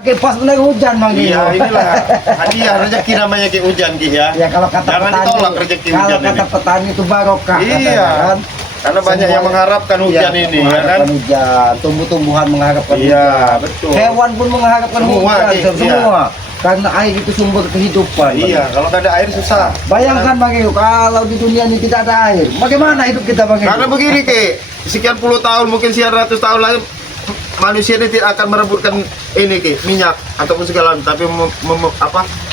Pakai pas benar hujan Bang. Iya, inilah hadiah rezeki namanya kayak hujan Ki ya. Ya kalau kata Jangan petani, ditolak rezeki kalau hujan kata ini. petani itu barokah. Iya. Katanya, kan? Karena banyak yang mengharapkan hujan ini, ya kan? mengharapkan hujan, tumbuh-tumbuhan mengharapkan Iya, hujan, betul. hewan pun mengharapkan Semua, hujan, iya. semua. Karena air itu sumber kehidupan. Iya, kalau nggak ada air susah. Bayangkan Bang Eko, kalau di dunia ini tidak ada air, bagaimana hidup kita Bang Eko? Karena begini Ki, sekian puluh tahun, mungkin sekian ratus tahun lagi manusia ini tidak akan merebutkan ini Ki, minyak ataupun segala tapi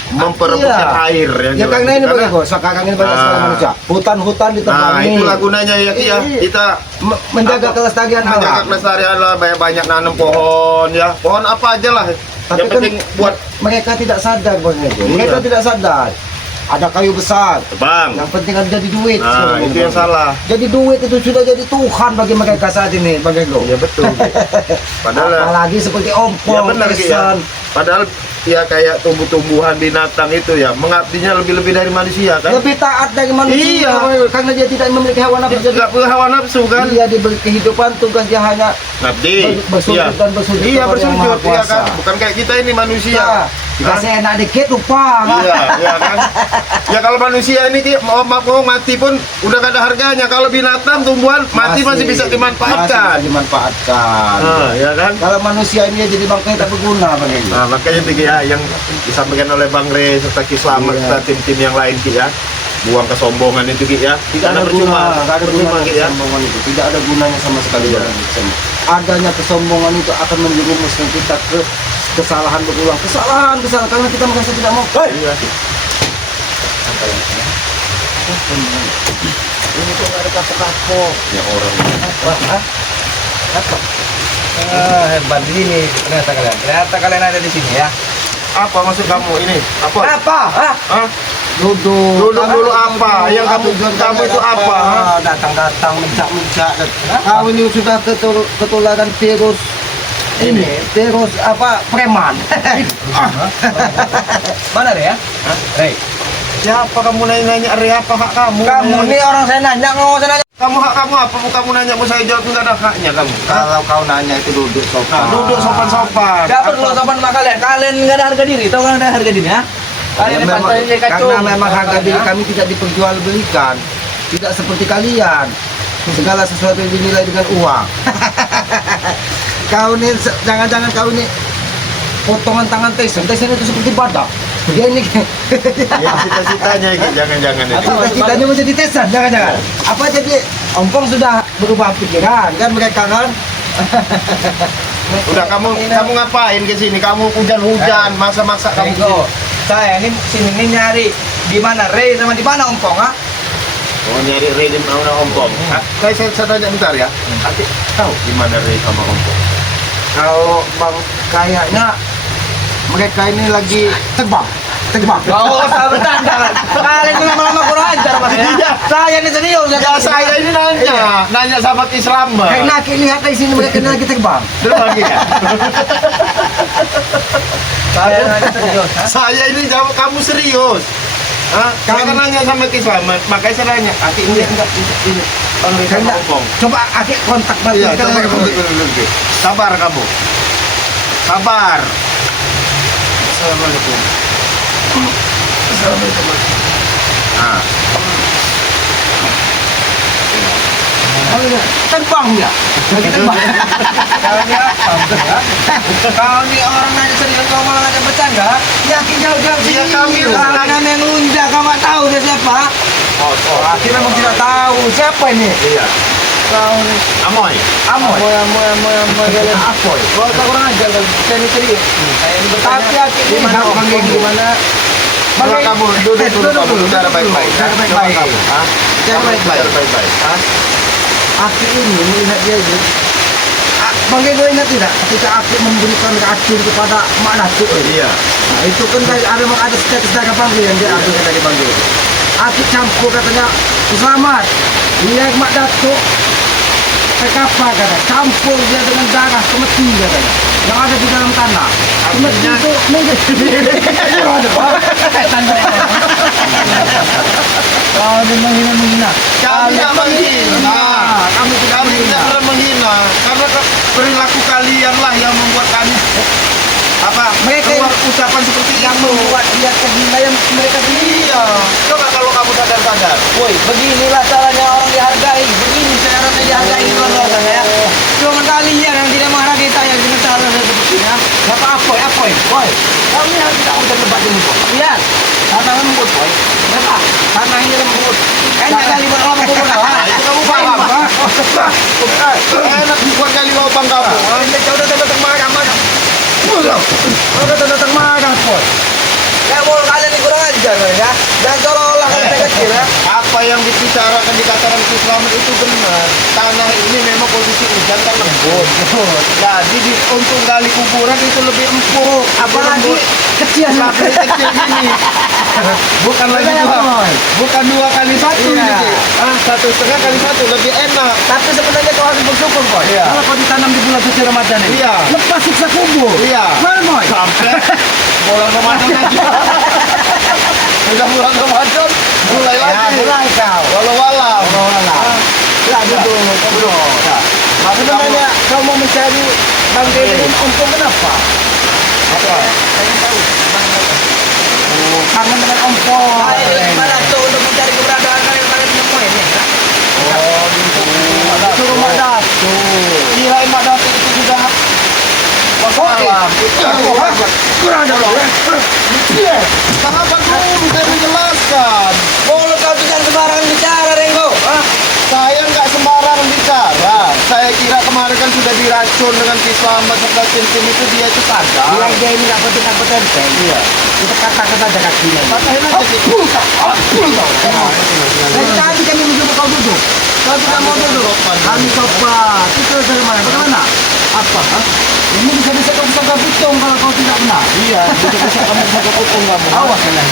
memperebutkan air Ya karena ini Bang Eko, sekarang ini banyak sekali manusia. Hutan-hutan ditebang. Nah, itulah gunanya ya Ki ya. Kita menjaga kelestarian menjaga alam. kelestarian lah, banyak nanam pohon ya. Pohon apa aja lah. Tapi Yang kan penting buat mereka tidak sadar Bang Eko. Mereka tidak sadar. Ada kayu besar. Bang. Yang penting ada jadi duit. Nah, itu yang salah. Jadi duit itu sudah jadi Tuhan bagi mereka saat ini, Bang Eko. Iya betul. Padahal apalagi seperti ya ompong, benar Ki ya. Padahal ya kayak tumbuh-tumbuhan binatang itu ya mengabdinya lebih-lebih dari manusia kan. lebih taat dari manusia. Iya. Bang Eko, karena dia tidak memiliki hawa nafsu. Jadi Nggak punya hawa nafsu kan. dia diberi kehidupan, tugas dia hanya Ngabdi. bersujud Iya. dan bersujud Iya kepada Yang Maha bersujud iya kan. Kuasa. Bukan kayak kita ini manusia. Ya, dikasih enak dikit lupa. Iya, iya kan. Ya kalau manusia ini Ki, mau mati pun udah gak ada harganya. Kalau binatang, tumbuhan mati masih bisa dimanfaatkan. Masih bisa dimanfaatkan. Nah, ya kan. Kalau manusia ini jadi bangkai tak berguna Bang Eko. Nah, makanya Ki ya yang disampaikan oleh Bang Rey serta Ki Slamet Iya. serta tim-tim yang lain Ki ya. Buang kesombongan itu Ki ya. Tidak ada guna, tidak ada percuma, gunanya Ki ya. kesombongan itu. Tidak ada gunanya sama sekali. Iya. Adanya kesombongan itu akan menjerumuskan kita ke kesalahan berulang, kesalahan karena kita merasa tidak mau. Iya. Ini kok nggak ada kapok-kapok. Ya orang. Apa? Hebat ini ternyata kalian. Ternyata kalian ada di sini ya. Apa maksud kamu ini? Apa? Apa? Hah? Hah? Duduk. Dulu apa? Yang kamu itu apa? Hah? Datang-datang mencak-mencak. Kau ini sudah ketularan virus ini, virus apa? Preman. Mana Rey ya? Hah? Rey. Siapa kamu nanya Rey apa hak kamu? Kamu nih orang saya nanya ngomong saya nanya. Kamu hak kamu apa? Kamu nanya mau saya jawab nggak ada haknya kamu. Kalau kau nanya itu duduk sopan. Nah, duduk sopan-sopan. Gak perlu sopan sama kalian. Kalian nggak ada harga diri. Tahu kan ada harga diri ya? Kalian ini pantai jadi kacau. Karena memang harga diri kami tidak diperjualbelikan, tidak seperti kalian. Segala sesuatu yang dinilai dengan uang. Kau ini jangan-jangan kau ini potongan tangan Tyson itu seperti badak. Dia ini Ya cita-citanya ini jangan-jangan ini. cita-citanya mau jadi Tyson, jangan-jangan. Apa jadi ompong sudah berubah pikiran kan mereka kan? Udah kamu ngapain ke sini? Kamu hujan-hujan, masa-masa kamu. Ego. Saya ini sini nih nyari di mana Rey sama di mana Ompong ah? Oh nyari Rey di mana Ompong? Saya tanya bentar ya. Nanti tahu di mana Rey sama Ompong. Kalau bang kayaknya mereka ini lagi terbang. Oh, usah bercanda. Kalian ini lama-lama kurang ajar Mas. Iya. Saya ini serius. Ya saya ini nanya sahabat Islam. Karena aku lihat di sini mereka ini lagi terbang. Terbagi ya. Kalian ini serius. Hah? Saya ini jawab kamu serius. Hah? Saya kan nanya sama Ki Slamet, makanya saya nanya. Aki ini enggak ini. Bang Rey sama Karena Ompong. coba akhir kontak balik. Iya, coba kamu dulu. Sabar kamu. Sabar. Assalamualaikum. Assalamualaikum. Ah. Terbang ya. Lagi terbang. Kalian ini apa? Ya? Kau ini orang nanya serius kau malah ngajak bercanda. Yakin jauh-jauh Iya, kami Kalian yang ngelunjak, kamu nggak tahu dia siapa? Oh, Akhirnya memang tidak tahu siapa ini. iya. Kau ini Amoy. Amoy. Kalian Apoy. Kau tak kurang ajar kan? Saya ini serius. Saya ini bertanya. Tapi akhir Di ini mana Bang Ompong? Egi? Di mana? Coba kamu duduk dulu kamu bicara baik-baik. Bicara Coba baik-baik. kamu, hah? Bicara Kamu baik-baik. bicara baik-baik. Hah? Akhir ini melihat dia ini. Bang Ego ingat tidak ketika Akhir memberikan racun kepada Mak Datuk ini? Iya. Nah, itu kan ada status dagang panggil yang dia ambil dari Bang Ego. Akhir campur katanya, selamat. Dia Mak Datuk apa kata campur dia dengan darah kemeti katanya yang ada di dalam tanah. Kemeti itu Kau ini menghina. Kami tidak menghina. Kami tidak Kami tidak menghina. pernah menghina. Karena perilaku kalian lah yang membuat kami apa Mereka keluar ucapan seperti yang itu. membuat dia terhina yang mereka sendiri. Iya, coba kalau kamu sadar-sadar. Woi, beginilah caranya orang dihargai. Begini caranya dihargai di luar sana ya. Cuma kalian yang tidak menghargai saya dengan cara seperti ini. Apa apa? Woi, kami harus tidak usah debat ini kok. Lihat, tanah lembut, woi. Kenapa? Tanah ini lembut. Enak kali buat orang kubur lah. Itu kamu paham? Enak buat kali lubang kamu. Kita udah datang makan. Udah datang makan, boy. Ya mau kalian ini kurang ajar ya. Jangan seolah-olah kalian kecil ya. Apa yang dibicarakan di kataran Selamat itu benar. Tanah ini memang posisi hujan kan lembut. Jadi untuk gali kuburan itu lebih empuk. Apalagi kecil. Lebih kecil ini. Bukan lagi Kayak dua. apa, Boy? Bukan 2 kali 1 Iya. ini. 1,5 kali 1 lebih enak. Tapi sebenarnya kau harus bersyukur kok. Iya. Kalau kau ditanam di bulan suci Ramadan ini, Iya. lepas siksa kubur. Iya. Mana, boy? Sampai bulan Ramadan aja. Udah bulan Ramadan mulai Ya, lagi. mulai kau. Walau-walau. Ya, betul. Sebenarnya kau mau mencari Bang Deddy ini untung kenapa? Apa? Kangen dengan ompong. Ayo gimana tuh untuk mencari keberadaan kalian semua ini? Oh, gitu. Itu rumah Datu. Kirain Mak Datuk itu sudah Salam. Kurang ada loh. Iya. sahabat dulu saya menjelaskan. Kalau kau tuh jangan sembarangan bicara, Rengo. Saya nggak sembarangan bicara. Saya kira kemarin kan sudah diracun dengan Selamat serta tim itu dia itu sadar. Bilang dia ini nggak penting. Iya. Kita katakan saja kakinya. Katakan aja sih. Dari tadi kami mencoba kau duduk. Kau tidak mau duduk. Kami coba. Itu dari mana? Bagaimana? Apa? Ini bisa kau bisa hitung kalau kau tidak benar. Iya, bisa kamu satu kupung kamu. Awas kalian.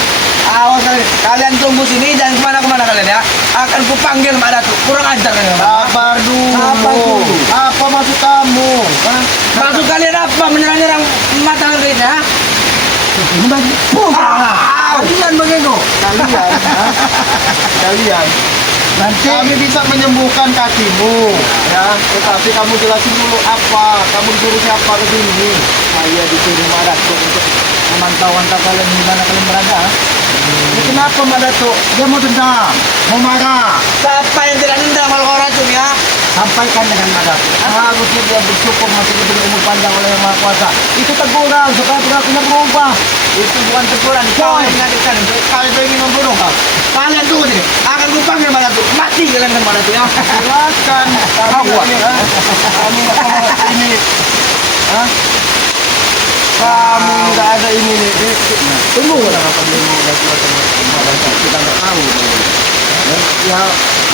Awas kalian tunggu sini jangan kemana-kemana kalian ya. Akan kupanggil Mak Datuk. Kurang ajar kalian. Sabar dulu. Sabar dulu. Apa maksud kamu? Hah? Maksud kalian apa menyerang-nyerang mata kalian ya? Ini bagi. Kalian bagaimana? Kalian. Nanti Kami bisa menyembuhkan kakimu, ya. Tetapi kamu jelasin dulu apa? Kamu disuruh siapa ke sini? saya disuruh Mbak Datuk untuk memantau kalian di mana kalian berada. Ini kenapa Mbak Datuk? Dia mau dendam, mau marah. Siapa yang tidak dendam kalau kau racun ya? Sampaikan dengan Mbak Datuk. Harusnya dia bersyukur masih diberi umur panjang oleh Yang Maha Kuasa. Itu teguran supaya perilakunya berubah. Itu bukan teguran. Kau yang mengagetkan. Kalian ingin membunuh kah? Kalian tunggu sini. Akan kupanggil Mak Datuk. Mati kalian dengan Mak Datuk ya. Silakan. Kamu ini, ha? Kamu ini, Hah? Kamu nggak ada ini nih. Tunggu lah apa dia mau dapat kita nggak tahu. Ya,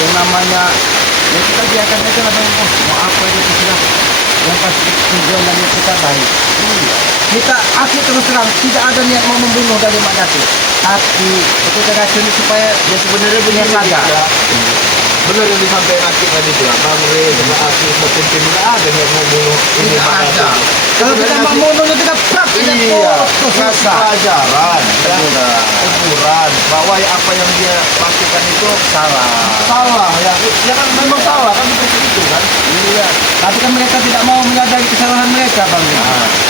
yang namanya ya kita biarkan aja lah Bang. Mau apa itu sudah yang pasti tujuan dan niat kita baik. Kita asli terus terang tidak ada niat mau membunuh dari Mak Datuk. Tapi kita racun supaya dia sebenarnya punya sadar. Ya. Benar yang disampaikan Akik tadi bilang, Bang Re, sama Akik, Motin nggak ada yang mau bunuh ini Tidak Mak ada. Datuk. Kalau kita mau membunuh kita prak kita Iya, putus kasih selesai. pelajaran, teguran bahwa apa yang dia lakukan itu salah ya. Ya kan memang salah kan seperti itu kan. Iya. Tapi kan mereka tidak mau menyadari kesalahan mereka, Bang.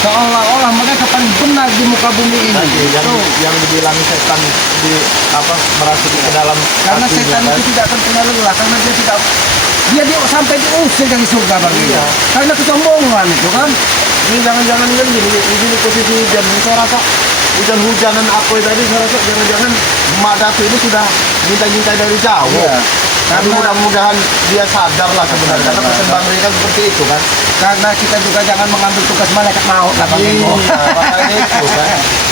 Seolah-olah mereka paling benar di muka bumi ini. Tadi Tuh. yang dibilang setan di apa merasuki ke dalam Karena hatinya, setan kan. itu tidak akan pernah lelah karena dia sampai diusir dari surga, Bang. Iya. Karena kesombongan itu kan. Ini jangan-jangan kan gini, ini posisi hujan. Ini saya rasa hujan-hujanan apa tadi saya rasa jangan-jangan Mak Datuk ini sudah minta-minta dari jauh. Iya. Tapi Karena- mudah-mudahan dia sadar lah sebenarnya karena pesan Bang Rey kan seperti itu kan. Karena kita juga jangan mengambil tugas malaikat maut lah, Bang. Iya, makanya itu kan.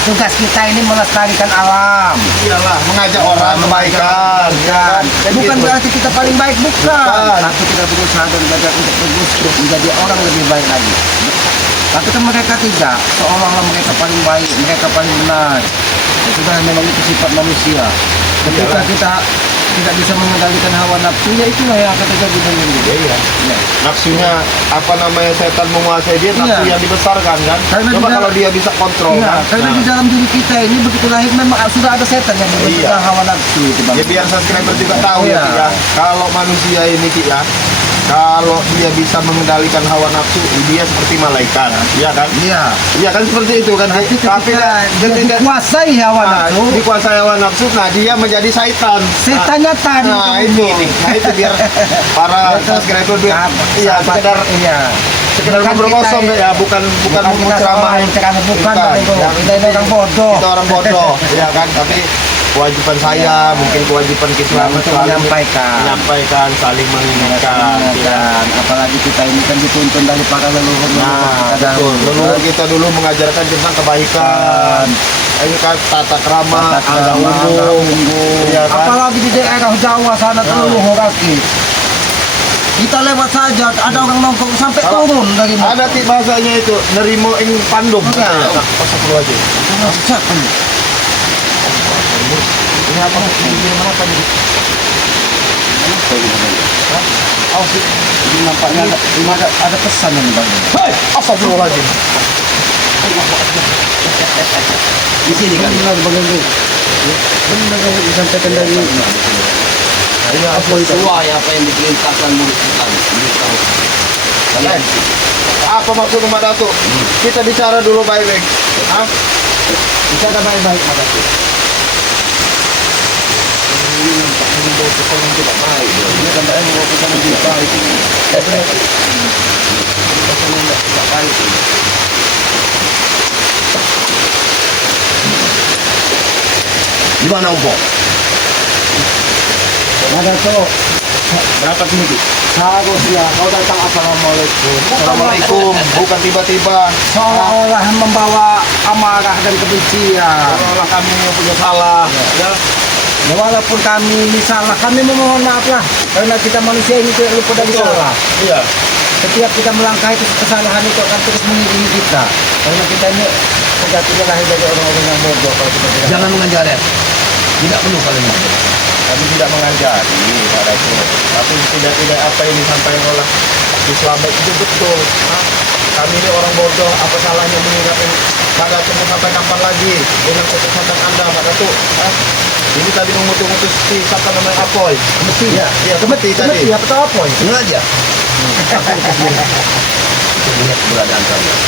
Tugas kita ini melestarikan alam. Iyalah, mengajak orang kebaikan. Bukan, Kan bukan gitu. berarti kita paling baik, bukan. Bukan. Tapi kita berusaha dan belajar untuk terus menjadi orang lebih baik lagi. Tapi kan mereka tidak, seolah-olah mereka paling baik, mereka paling benar. Ya sudah, memang itu sifat manusia. Ketika Iyalah. kita tidak bisa mengendalikan hawa nafsu, ya itulah yang akan terjadi dengan diri. Iya. Ya. Nafsunya apa namanya setan menguasai dia, nafsu Iya. yang dibesarkan kan. Karena Coba di kalau dalam- dia bisa kontrol Iya, kan. karena Nah. di dalam diri kita ini begitu lahir memang sudah ada setan yang membentuk Iya. hawa nafsu itu, Bang. Ya biar subscriber juga tahu Iya. ya, Ki, ya. Kalau manusia ini Ki, ya kalau dia bisa mengendalikan hawa nafsu, dia seperti malaikat, iya kan? Iya. Iya kan seperti itu kan. Tapi ketika dia ketika dikuasai hawa nafsu, dikuasai hawa nafsu, nah dia menjadi syaitan. setannya tadi. Nah itu nih, nah itu biar para subscriber biar iya sekedar ngobrol kosong ya, bukan mau ceramah. Bukan. Kita orang bodoh. Kita orang bodoh, ya kan? Tapi kewajiban saya, mungkin kewajiban kita Untuk menyampaikan, saling mengingatkan. Dan apalagi kita ini kan dituntun dari para leluhur. Nah, betul. Leluhur kita dulu mengajarkan tentang kebaikan. Ini kan tata krama, ada umum, ya kan? Apalagi di daerah Jawa sana leluhur kaki. Kita lewat saja, ada orang nongkrong sampai turun dari Ada bahasanya itu, nerimo ing pandum. Enggak. Astagfirullahaladzim. Ini apa? Ini apa nih? Oh, ini nampaknya ada pesan yang bang. Hei, astagfirullahaladzim. Di sini kan. Benar bang ini. Benar yang disampaikan dari. Apa itu? Sesuai apa yang diperintahkan murid kita. Beritahu. Kalian. Apa maksud Mak Datuk? Kita bicara dulu baik-baik. Hah? Bicara baik-baik Mak Datuk. Ini nampaknya membawa pesan yang tidak baik. Ini nampaknya membawa pesan yang tidak baik. Pesan yang tidak baik. Gimana Umpo? Mak Datuk, Berapa sini? seharusnya kau datang assalamualaikum. Assalamualaikum. Bukan tiba-tiba. Seolah-olah membawa amarah dan kebencian. Seolah kami yang punya salah. Ya. Ya, walaupun kami ini salah, kami memohon maaf lah. Karena kita manusia ini tidak luput dari Betul. salah. Iya. Setiap kita melangkah itu kesalahan itu akan terus mengiringi kita. Karena kita ini sejatinya lahir dari orang-orang yang bodoh kalau kita tidak. Jangan mengajari. Tidak perlu kalian mengajar. Kami tidak mengajari, Pak Datuk. Tapi tidak apa yang disampaikan oleh Islam itu betul. Hah? Kami ini orang bodoh, apa salahnya mengingatkan Pak Datuk sampai kapan lagi dengan kesesatan Anda, Pak Datuk? Hah? Ini tadi mengutus-ngutus si siapa namanya Apoy. Mesti Iya, Kemeti tadi. Mesti apa tahu apa ya? Sengaja. Untuk lihat keberadaan kalian.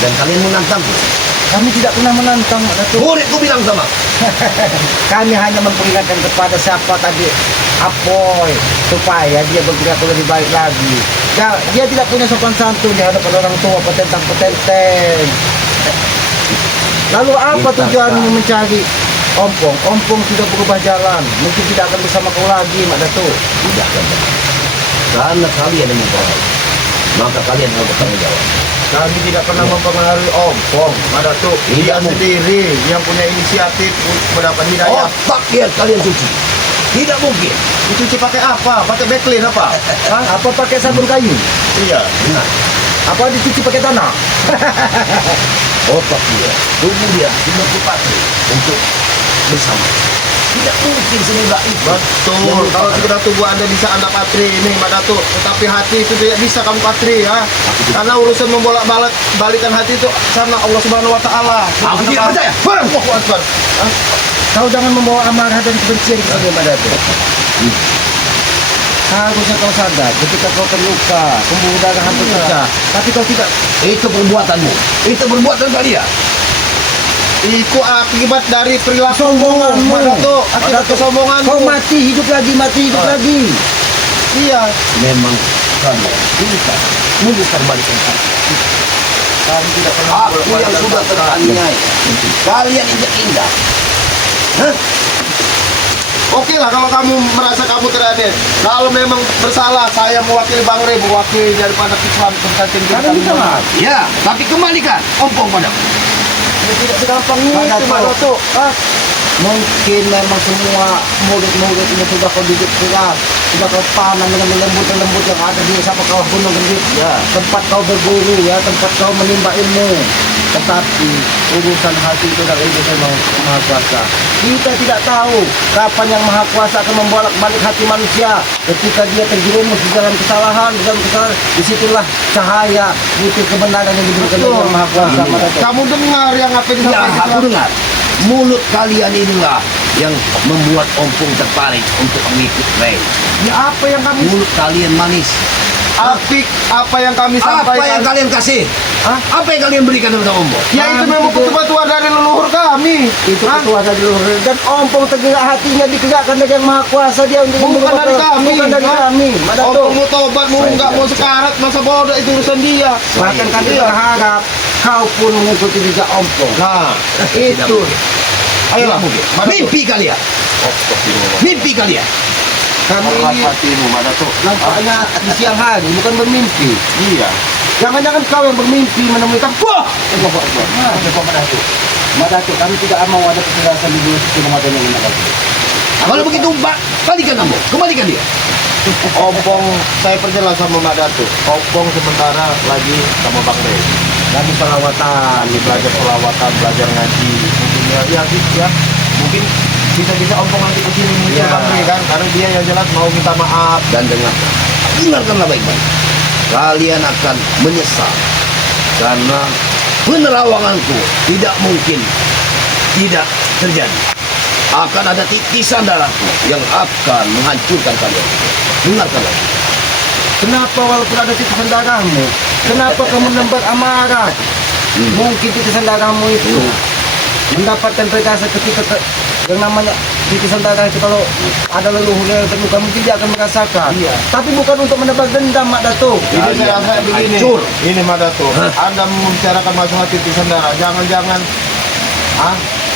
Dan kalian menantangku. Kami tidak pernah menantang Mak Datuk. Muridku bilang sama. Kami hanya memperingatkan kepada siapa tadi Apoy supaya dia bergerak lebih baik lagi. Dia tidak punya sopan santun di hadapan orang tua petentang-petenteng. Lalu apa tujuanmu mencari ompong? Ompong sudah berubah jalan. Mungkin tidak akan bersama kau lagi, Mak Datuk. Tidak kan. Karena kalian yang mempengaruhi. Maka kalian harus bertanggung jawab. Kami tidak pernah mempengaruhi Ompong, Pak Datuk. Dia Tidak sendiri yang punya inisiatif untuk mendapat hidayah. Otak biar kalian suci. Tidak mungkin. Dicuci pakai apa? Pakai backlin apa? Hah? Apa pakai sabun kayu? Iya. Benar. Apa dicuci pakai tanah? Otak dia. Tubuh dia sudah dipakai untuk bersama. Tidak mungkin semudah itu. Betul. Kalau sekedar tubuh Anda bisa Anda patri ini, Pak Datuk. Tetapi hati itu tidak bisa kamu patri ya. Karena urusan membolak-balikan hati itu sama Allah Subhanahu wa taala. Aku tidak percaya. Allahu Akbar. Hah? Kau jangan membawa amarah dan kebencian ke sini, Mak Datuk. Harusnya kau sadar ketika kau terluka, pembuluh darah hampir pecah, tapi kau tidak. Itu perbuatanmu. Itu perbuatan kalian. Itu akibat dari perilaku Sombonganmu. Pak Datuk. Akibat kesombongan. Kau mati hidup lagi, lagi. Iya. Memang kalian bisa memutar balikan hati. Kami tidak pernah Aku yang sudah teraniaya. Kalian injak-injak. Hah? Oke lah kalau kamu merasa kamu teradil. Kalau memang bersalah, saya mewakili Bang Rey, mewakili daripada Islam Konstantin. Karena kita mati. Ya, tapi kembalikan ompong padaku. Tidak segampang itu, Mak Datuk. Mungkin memang semua murid-murid ini sudah kau didik keras, sudah kau panah dengan lembut-lembut yang ada di siapa kau gunung gendut. Ya. Tempat kau berguru ya, tempat kau menimba ilmu. Tetapi urusan hati itu dari urusan Maha Kuasa. Kita tidak tahu kapan yang Maha Kuasa akan membolak-balik hati manusia. Ketika dia terjerumus di dalam kesalahan, disitulah cahaya putih kebenaran yang diberikan oleh Maha Kuasa. Mak Datuk. Kamu dengar yang apa yang Ya, disampaikan? aku dengar. Mulut kalian inilah yang membuat Ompong tertarik untuk mengikut Ray. Ya apa yang kami Mulut kalian manis. Apik apa yang kami Apa yang sampaikan. kalian kasih? Hah? Apa yang kalian berikan kepada Ompong? Ya itu memang ketua dari leluhur kami. itu ketua dari luhur dan Ompong tergerak hatinya digerakkan dari yang maha kuasa dia untuk Bukan membawa dari kami. bukan dari kami Madato. Ompong mau tobat, mau nggak mau sekarat, masa bodoh itu urusan dia. Bahkan kami Iya. berharap kau pun mengikuti jejak Ompong. Nah, Itu ayolah. Mimpi kalian. Mimpi kalian. kami ini hatimu, Madato. nampaknya di siang hari bukan bermimpi. Iya. Jangan-jangan kau yang bermimpi menemui kami. Wah! Madato, kami tidak mau ada kekerasan di dua sisi Ramadan ini, Madato. Kalau begitu, Mbak, balikan kamu. Kembalikan dia. Ompong, saya perjelas sama Mak Datuk. Ompong sementara lagi sama Bang Rey. Lagi pelawatan. Lagi belajar pelawatan, belajar ngaji. Mungkin ya, mungkin bisa-bisa Ompong nanti kesini muncul Ya. Bang Rey kan. Karena dia yang jelas mau minta maaf. Dan dengarkanlah baik-baik. Kalian akan menyesal. Karena penerawanganku tidak mungkin tidak terjadi. Akan ada titisan darahku yang akan menghancurkan kalian. Dengarkanlah. Kenapa walaupun ada titisan darahmu, kenapa kamu menembar amarah? Mungkin titisan darahmu itu mendapatkan perkasa ketika yang namanya titisan darah itu kalau ada leluhur yang terluka kamu tidak akan merasakan. Iya. Tapi bukan untuk menebar dendam, Mak Dato. Ini Kalian saya rasa akan begini. hancur. Ini Mak Datuk. Hah? Anda membicarakan masalah titisan darah. Jangan-jangan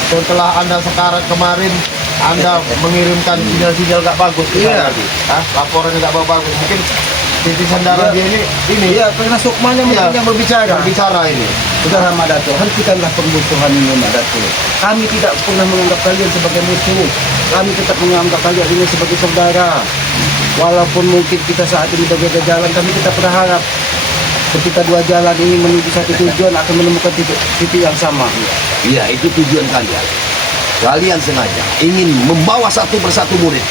setelah Anda sekarat kemarin Anda mengirimkan sinyal-sinyal gak bagus ke Iya. saya tadi. Laporannya gak bagus. Mungkin titisan darah Iya. dia ini Iya, karena Sukmanya Iya. mungkin yang berbicara. berbicara ini. Sudah Mak Dato, hentikanlah pembusuhan ini, Mak Dato. Kami tidak pernah menganggap kalian sebagai musuh. Kami tetap menganggap kalian ini sebagai saudara. Walaupun mungkin kita saat ini berbeda jalan, kami tetap berharap ketika dua jalan ini menuju satu tujuan akan menemukan titik yang sama. Iya, itu tujuan kalian. Kalian sengaja ingin membawa satu persatu murid.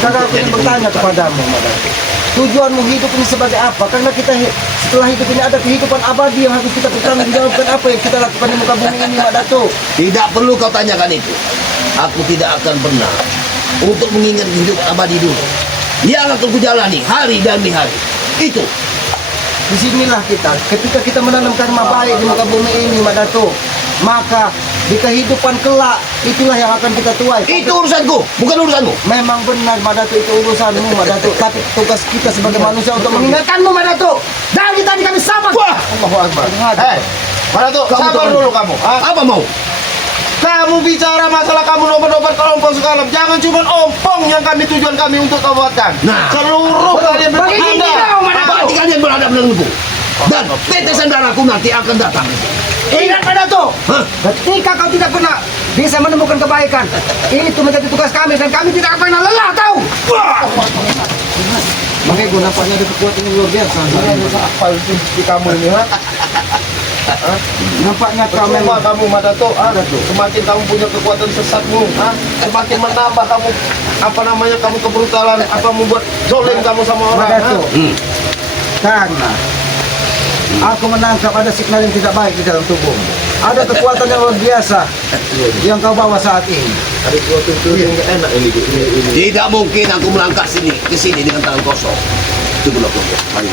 Sekarang aku ingin bertanya kepadamu, Mak Dato. Tujuanmu hidup ini sebagai apa? Karena kita setelah hidup ini ada kehidupan abadi yang harus kita pertanggungjawabkan apa yang kita lakukan di muka bumi ini, Mak Dato. Tidak perlu kau tanyakan itu. Aku tidak akan pernah untuk mengingat hidup abadi dulu. Yang akan kujalani hari demi hari. Itu. Disinilah kita, ketika kita menanam karma baik di muka bumi ini, Mak Dato, maka di kehidupan kelak itulah yang akan kita tuai. Itu urusanku, bukan urusanmu. Memang benar, Mak Dato, itu urusanmu, Mak Dato. Tapi tugas kita sebagai manusia untuk mengingatkanmu, Mak Dato. Dari tadi kami sama. Wah, Allahu Akbar. Mak Datuk, Kamu sabar tahu. dulu kamu. apa mau? Kamu bicara masalah kamu nobar-nobar ke Ompong sekarang. Jangan cuma Ompong yang tujuan kami untuk tobatkan. Nah. Seluruh kalian Begini Anda. kau, Mak Dato. Berarti kalian berhadapan denganku. Dan tetesan darahku nanti akan datang. Ingat, Mak Dato, Hah? ketika kau tidak pernah bisa menemukan kebaikan, itu menjadi tugas kami dan kami tidak akan pernah lelah, tahu? Makanya gue nampaknya ada kekuatan yang luar biasa. Apa itu di kamu ini, ha? Nampaknya kau Percuma memang kamu, Madato. Semakin kamu punya kekuatan sesatmu, semakin menambah kamu kamu kebrutalan, membuat zolim kamu sama orang. Madato. Hmm. Karena aku menangkap ada signal yang tidak baik di dalam tubuhmu. Ada kekuatan yang luar biasa yang kau bawa saat ini. Ada sesuatu yang nggak enak ini. Tidak mungkin aku melangkah ke sini dengan tangan kosong. Tunggulah keluarga. Mari.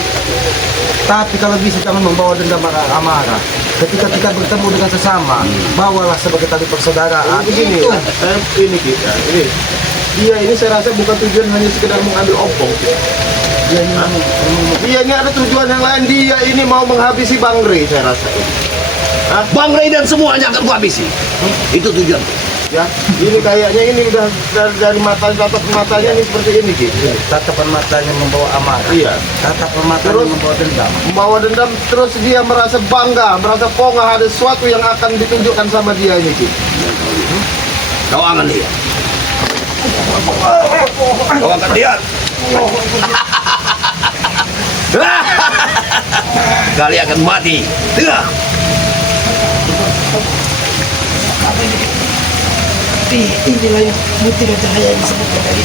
Tapi kalau bisa jangan membawa dendam amarah. Ketika kita bertemu dengan sesama, bawalah sebagai tali persaudaraan. Begini, Itu. ini kita. Ini dia ini saya rasa bukan tujuan hanya sekedar mengambil Ompong. Dia ini ada tujuan yang lain. Dia ini mau menghabisi Bang Rey, saya rasa. Bang Ray dan semuanya akan kuhabisi. Itu tujuanku. Ya, ini kayaknya ini udah dari tatapan matanya ini seperti ini, Ki. Tatapan matanya membawa amarah. Iya. Tatapan matanya Terus? membawa dendam. Membawa dendam, terus dia merasa bangga, merasa pongah ada sesuatu yang akan ditunjukkan sama dia ini, Ki. Kau akan lihat. Kau akan lihat. Kalian akan mati. Dengar. Inilah yang butir cahaya yang disebutkan tadi.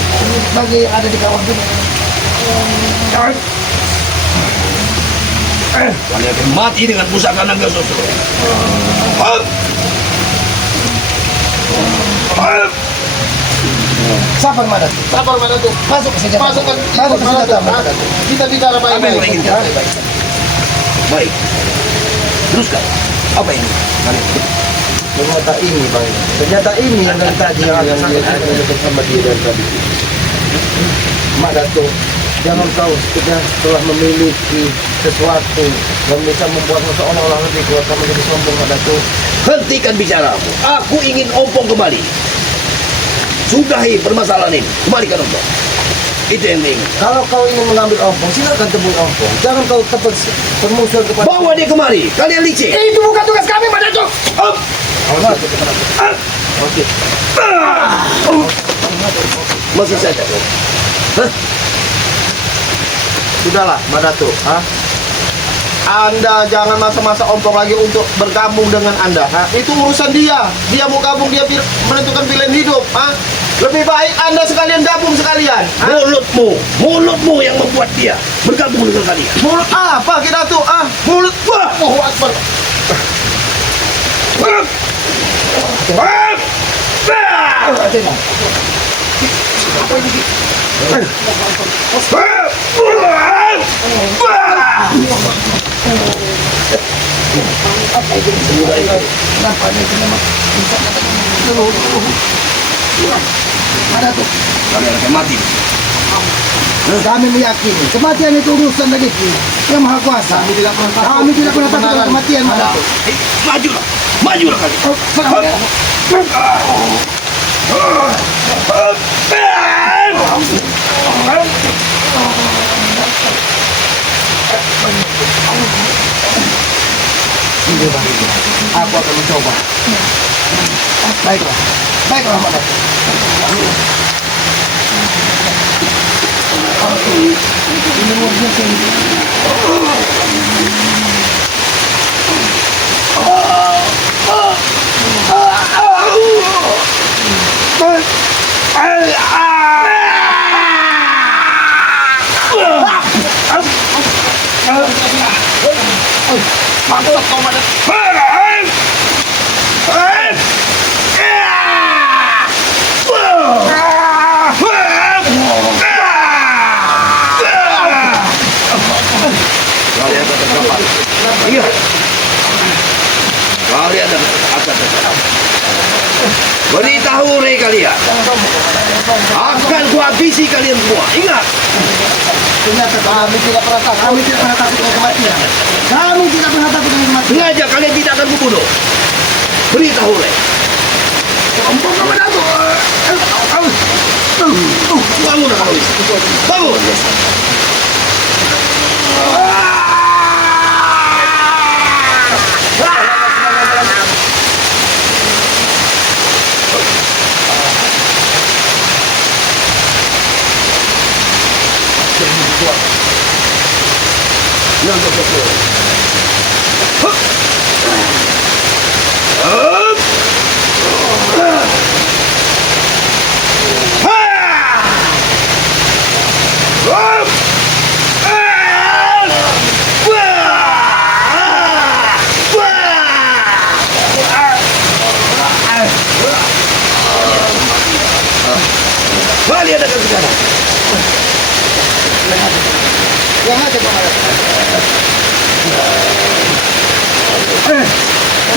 Bagi yang ada di kawah ini. Kalian akan mati dengan pusaka naga susu. Sabar Madato. Sabar Madato. Masuk ke senjata. Masukkan Masuk ke senjata Madato. Madato. Kita bicara Apa yang baik-baik. kau inginkan? Baik. Teruskan. Apa ini? Senjata ini bang. Senjata ini yang dari tadi yang dia bersama dia dari tadi. Mak Dato, jangan kau sudah telah memiliki sesuatu yang bisa membuat seolah-olah lebih kuat kamu jadi sombong Mak Dato. Hentikan bicaramu. Aku ingin ompong kembali. Sudahi permasalahan ini. Kembalikan ompong. Itu yang ingin. Kalau kau ingin mengambil ompong, silakan temui ompong. Jangan kau tebas bermusuhan kepada. Bawa dia kemari. Kalian licik. Itu bukan tugas kami Mak Dato. Oke. Masih saja. Hah? Sudahlah, Madato. Anda jangan masa-masa ompong lagi untuk bergabung dengan Anda. Itu urusan dia. Dia mau gabung, dia menentukan pilihan hidup. Lebih baik Anda sekalian gabung sekalian. Mulutmu yang membuat dia bergabung dengan kalian. Mulut apa kita tuh? Mulut. Wah, Allahu Akbar. Kalian akan mati. Kami meyakini kematian itu urusan dari yang Maha Kuasa. Kami tidak pernah takut dengan kematian Mak Dato. Majulah. Majulah kalian. Aku akan mencoba. Baiklah. Baiklah Mak Dato. Ini luar biasa ini. Kalian akan terdapat. Ingat. Kalian akan terdapat. Beritahu kalian. Akan kuhabisi kalian semua. Ingat. Ternyata kami tidak pernah takut. Kami tidak pernah takut dengan kematian. Kami tidak pernah takut dengan kematian. Sengaja kalian tidak akan kubunuh. Beritahu Ompong Mak Dato. Bangun kalau bisa. Bangun. Kalian akan sekarang. Yang ada Mak Dato.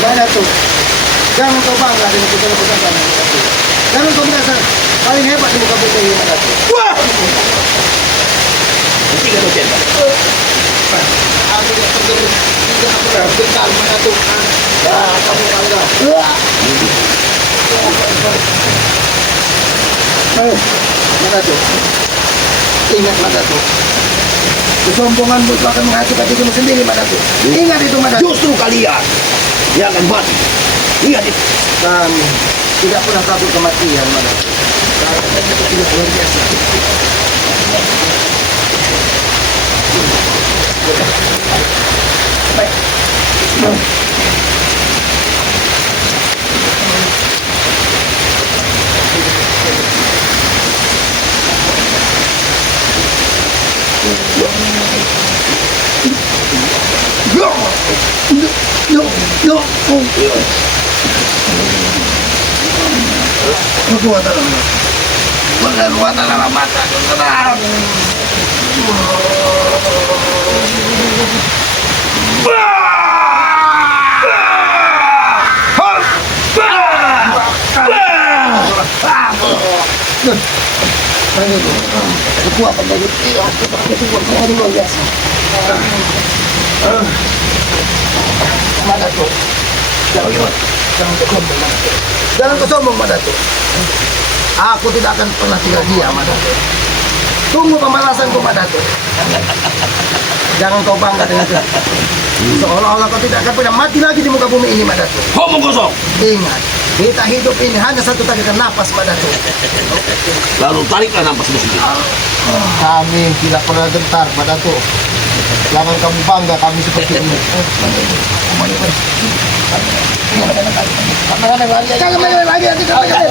Mak Dato, jangan kau bangga dengan putusan kami Mak Dato. Jangan kau merasa paling hebat di muka bumi ini Mak Dato. Wah! Hentikan ujian. Aku tidak pernah bentar Madato. Ya, kamu bangga. Mak Dato, ingat Mak Dato. Kesombonganmu itu akan mengakibat dirimu sendiri Mak Dato. Ingat itu Mak Dato. Justru kalian yang akan mati. Ingat itu. Kami tidak pernah takut kematian Mak Dato. Tidak luar biasa. Kekuatan Allah. Pengeluaran dalam mata tenang. Kekuatan dari itu luar biasa. Madato. Jangan kau sombong Madato. Aku tidak akan pernah tinggal diam Madato. Tunggu pembalasanku Madato. Jangan kau bangga dengan itu. Seolah-olah kau tidak akan pernah mati lagi di muka bumi ini Madato. Ngomong kosong. Ingat, kita hidup ini hanya satu tarikan napas Madato. Lalu tariklah nampasmu sendiri. Kami tidak pernah gentar Madato. Jangan kamu bangga kami seperti ini. Jangan main lagi nanti kamu main.